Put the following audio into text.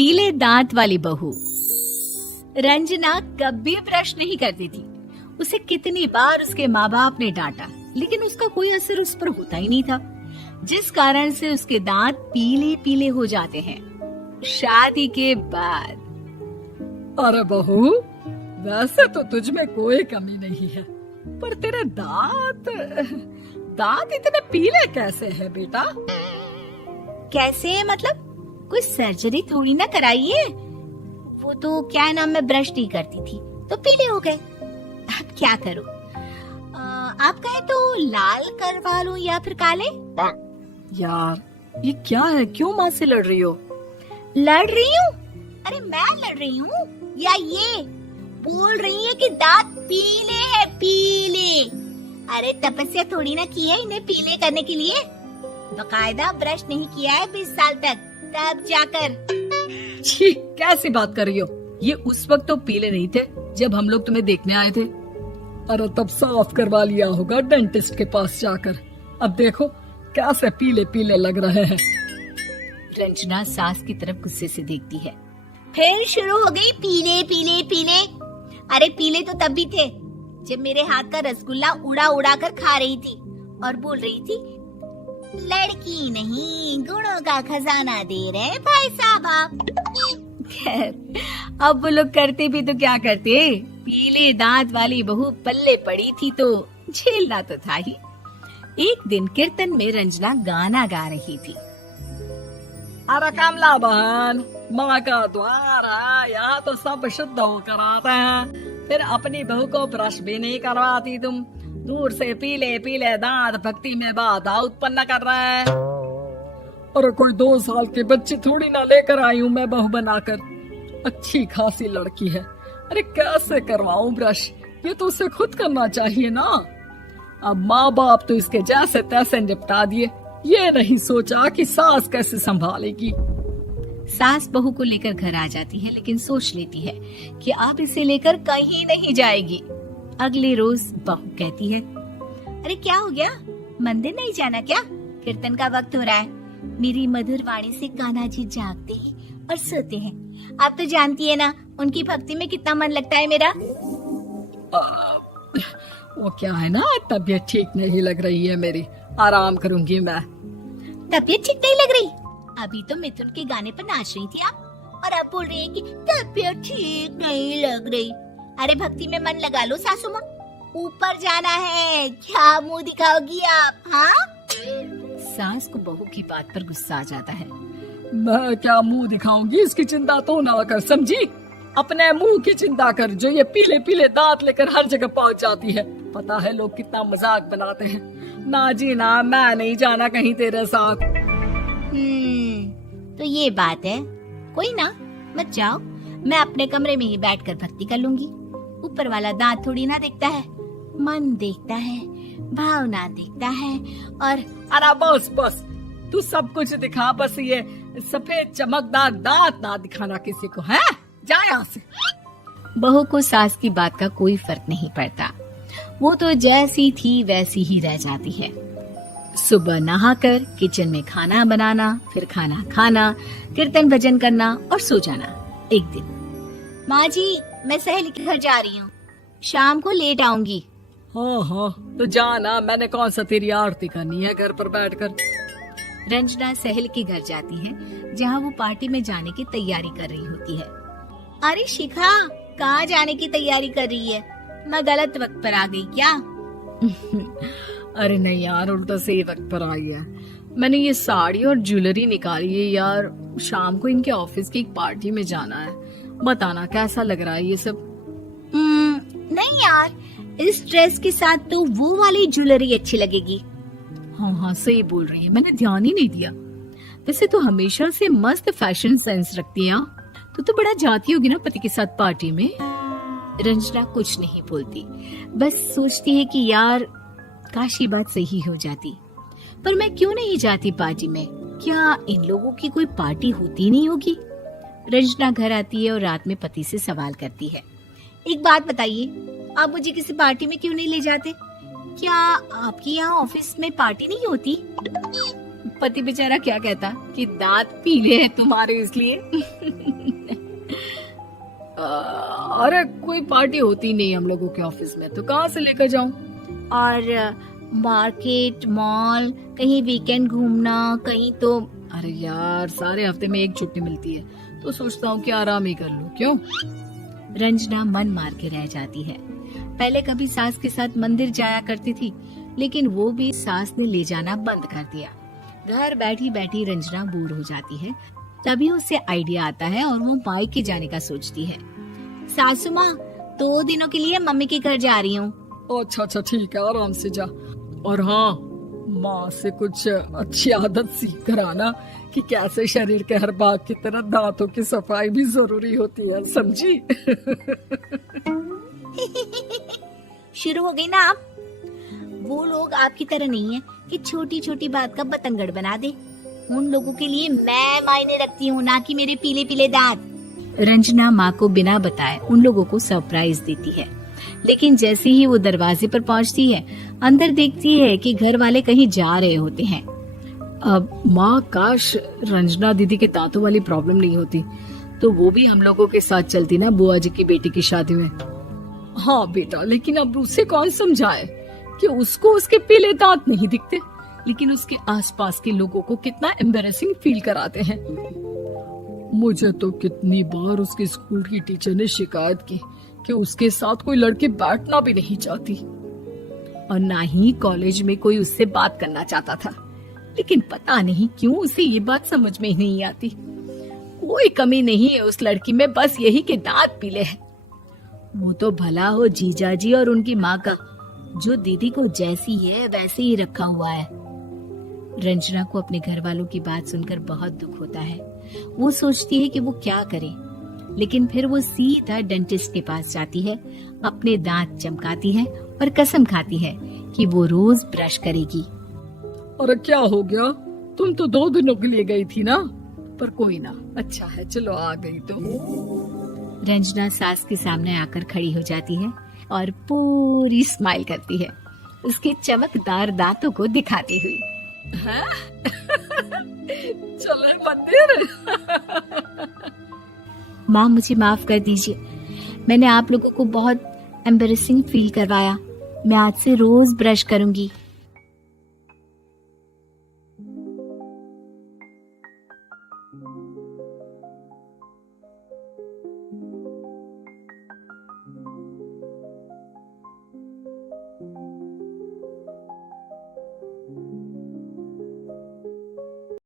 पीले दांत वाली बहू। रंजना कभी ब्रश नहीं करती थी। उसे कितनी बार उसके माँ बाप ने डांटा, लेकिन उसका कोई असर उस पर होता ही नहीं था, जिस कारण से उसके दांत पीले पीले हो जाते हैं। शादी के बाद। अरे बहू, वैसे तो तुझ में कोई कमी नहीं है, पर तेरे दांत इतने पीले कैसे हैं बेटा? कैसे मतलब? कोई सर्जरी थोड़ी ना कराई है। वो तो क्या नाम, मैं ब्रश नहीं करती थी तो पीले हो गए। अब क्या करूं? आप कहें तो लाल करवा लूं या फिर काले? यार ये क्या है, क्यों माँ से लड़ रही हो? लड़ रही हूँ? अरे मैं लड़ रही हूँ या ये बोल रही है कि दांत पीले है, पीले। अरे तपस्या थोड़ी ना की है इन्हें पीले करने के लिए। बकायदा ब्रश नहीं किया है 20 साल तक, तब जाकर। छी, कैसी बात कर रही हो? ये उस वक्त तो पीले नहीं थे जब हम लोग तुम्हें देखने आए थे। अरे तब साफ करवा लिया होगा डेंटिस्ट के पास जाकर। अब देखो कैसे पीले पीले लग रहे हैं। रंजना सास की तरफ गुस्से से देखती है। फिर शुरू हो गई पीले पीले पीले। अरे पीले तो तब भी थे जब मेरे हाथ का रसगुल्ला उड़ा उड़ा कर खा रही थी और बोल रही थी, लड़की नहीं गुणों का खजाना दे रहे भाई साहब आप। खैर अब वो लोग करते भी तो क्या करते, पीले दांत वाली बहू पल्ले पड़ी थी तो झेलना तो था ही। एक दिन कीर्तन में रंजना गाना गा रही थी। अरे कमला बहन, माँ का द्वार है, यहाँ तो सब शुद्ध होकर आते हैं, फिर अपनी बहू को ब्रश भी नहीं करवाती तुम। दूर से पीले पीले दांत भक्ति में बाधा उत्पन्न कर रहे हैं। अरे कोई 2 साल के बच्चे थोड़ी ना लेकर आई हूँ मैं बहू बनाकर। अच्छी खासी लड़की है, अरे कैसे करवाऊं ब्रश? ये तो उसे खुद करना चाहिए ना। अब माँ बाप तो इसके जैसे तैसे निपटा दिए, ये नहीं सोचा कि सास कैसे संभालेगी। सास बहू को लेकर घर आ जाती है, लेकिन सोच लेती है कि अब इसे लेकर कहीं नहीं जाएगी। अगले रोज बहू कहती है, अरे क्या हो गया, मंदिर नहीं जाना क्या? कीर्तन का वक्त हो रहा है। मेरी मधुर वाणी से कान्हा जी जागते हैं और सोते हैं। आप तो जानती है ना उनकी भक्ति में कितना मन लगता है मेरा। वो क्या है ना, तबीयत ठीक नहीं लग रही है मेरी, आराम करूंगी मैं। तबीयत ठीक नहीं लग रही? अभी तो मिथुन के गाने पर नाच रही थी आप, और अब बोल रही हैं कि तबीयत ठीक नहीं लग रही। अरे भक्ति में मन लगा लो सासू माँ, ऊपर जाना है, क्या मुंह दिखाओगी आप? हाँ? सास को बहू की बात पर गुस्सा आ जाता है। मैं क्या मुंह दिखाऊंगी, इसकी चिंता तो ना कर, समझी? अपने मुंह की चिंता कर, जो ये पीले पीले दांत लेकर हर जगह पहुंच जाती है। पता है लोग कितना मजाक बनाते हैं। ना जी ना, मैं नहीं जाना कहीं तेरे साथ। तो ये बात है, कोई ना, मत जाओ, मैं अपने कमरे में ही बैठकर भक्ति कर लूंगी। ऊपर वाला दांत थोड़ी ना देखता है, मन देखता है, भावना देखता है। और अरे बस बस, तू सब कुछ दिखा, बस ये सफेद चमकदार दांत ना दिखाना किसी को, है? जा यहाँ से। बहू को सास की बात का कोई फर्क नहीं पड़ता, वो तो जैसी थी वैसी ही रह जाती है। सुबह नहाकर किचन में खाना बनाना, फिर खाना खाना, कीर्तन भजन करना और सो जाना। एक दिन, माँ जी मैं सहेली के घर जा रही हूँ, शाम को लेट आऊंगी। हाँ हाँ तो जाना, मैंने कौन सा तेरी आरती करनी है घर पर बैठकर। रंजना सहेली के घर जाती है, जहाँ वो पार्टी में जाने की तैयारी कर रही होती है। अरे शिखा, कहाँ जाने की तैयारी कर रही है? मैं गलत वक्त पर आ गई क्या? अरे नहीं यार, उल्टा सही वक्त पर आई है। मैंने ये साड़ी और ज्वेलरी निकाली है यार, शाम को इनके ऑफिस की एक पार्टी में जाना है। बताना कैसा लग रहा है ये सब? नहीं यार, इस ड्रेस के साथ तो वो वाली ज्वेलरी अच्छी लगेगी। हाँ हाँ सही बोल रही है, मैंने ध्यान ही नहीं दिया। वैसे तो हमेशा से मस्त फैशन सेंस रखती है। तो बड़ा जाती होगी ना पति के साथ पार्टी में। रंजना कुछ नहीं बोलती, बस सोचती है कि यार काश ये बात सही हो जाती, पर मैं क्यों नहीं जाती पार्टी में? क्या इन लोगों की कोई पार्टी होती नहीं होगी? रंजना घर आती है और रात में पति से सवाल करती है, एक बात बताइए, आप मुझे किसी पार्टी में क्यों नहीं ले जाते? क्या आपके यहाँ ऑफिस में पार्टी नहीं होती? पति बेचारा क्या कहता कि दांत पीले हैं तुम्हारे इसलिए। अरे कोई पार्टी होती नहीं हम लोगों के ऑफिस में, तो कहाँ से लेकर जाऊं? और मार्केट, मॉल, कहीं वीकेंड घूमना, कहीं तो। अरे यार सारे हफ्ते में एक छुट्टी मिलती है, तो सोचता हूँ कि आराम ही कर लूं। क्यों? रंजना मन मार के रह जाती है। पहले कभी सास के साथ मंदिर जाया करती थी, लेकिन वो भी सास ने ले जाना बंद कर दिया। घर बैठी बैठी रंजना बोर हो जाती है। तभी उसे आइडिया आता है और वो मायके जाने का सोचती है। सासू माँ, 2 दिनों के लिए मम्मी के घर जा रही हूँ। अच्छा अच्छा ठीक है, आराम से जा। और हाँ, माँ से कुछ अच्छी आदत सीख कर आना कि कैसे शरीर के हर भाग की तरह दांतों की सफाई भी जरूरी होती है, समझी? शुरू हो गई ना आप। वो लोग आपकी तरह नहीं है कि छोटी छोटी बात का बतंगड़ बना दे। उन लोगों के लिए मैं मायने रखती हूँ, ना कि मेरे पीले पीले दांत। रंजना माँ को बिना बताए उन लोगों को सरप्राइज देती है, लेकिन जैसे ही वो दरवाजे पर पहुँचती है, अंदर देखती है कि घर वाले कहीं जा रहे होते हैं। अब माँ, काश रंजना दीदी के दांतों वाली प्रॉब्लम नहीं होती, तो वो भी हम लोगों के साथ चलती ना बुआ जी की बेटी की शादी में। हाँ बेटा, लेकिन अब उसे कौन समझाए कि उसको उसके पीले दांत नहीं दिखते, लेकिन उसके आसपास के लोगों को कितना एम्बैरेसिंग फील कराते हैं। मुझे तो कितनी बार उसके स्कूल की टीचर ने शिकायत की कि उसके साथ कोई लड़की बैठना भी नहीं चाहती, और ना ही कॉलेज में कोई उससे बात करना चाहता था। लेकिन पता नहीं क्यों उसे ये बात समझ में ही नहीं आती। कोई कमी नहीं है उस लड़की में, बस यही कि दांत पीले हैं। वो तो भला हो जीजा जी और उनकी माँ का, जो दीदी को जैसी है वैसे ही रखा हुआ है। रंजना को अपने घर वालों की बात सुनकर बहुत दुख होता है। वो सोचती है कि वो क्या करे, लेकिन फिर वो सीधा डेंटिस्ट के पास जाती है, अपने दांत चमकाती है और कसम खाती है कि वो रोज ब्रश करेगी। अरे क्या हो गया? तुम तो 2 दिनों के लिए गई थी ना? पर कोई ना, अच्छा है, चलो आ गई तो। रंजना सास के सामने आकर खड़ी हो जाती है और पूरी स्माइल करती है, उसके चमकदार दांतों को दिखाती हुई। चले मंदिर। माँ, मुझे माफ कर दीजिए, मैंने आप लोगों को बहुत एम्बैरेसिंग फील करवाया। मैं आज से रोज ब्रश करूंगी।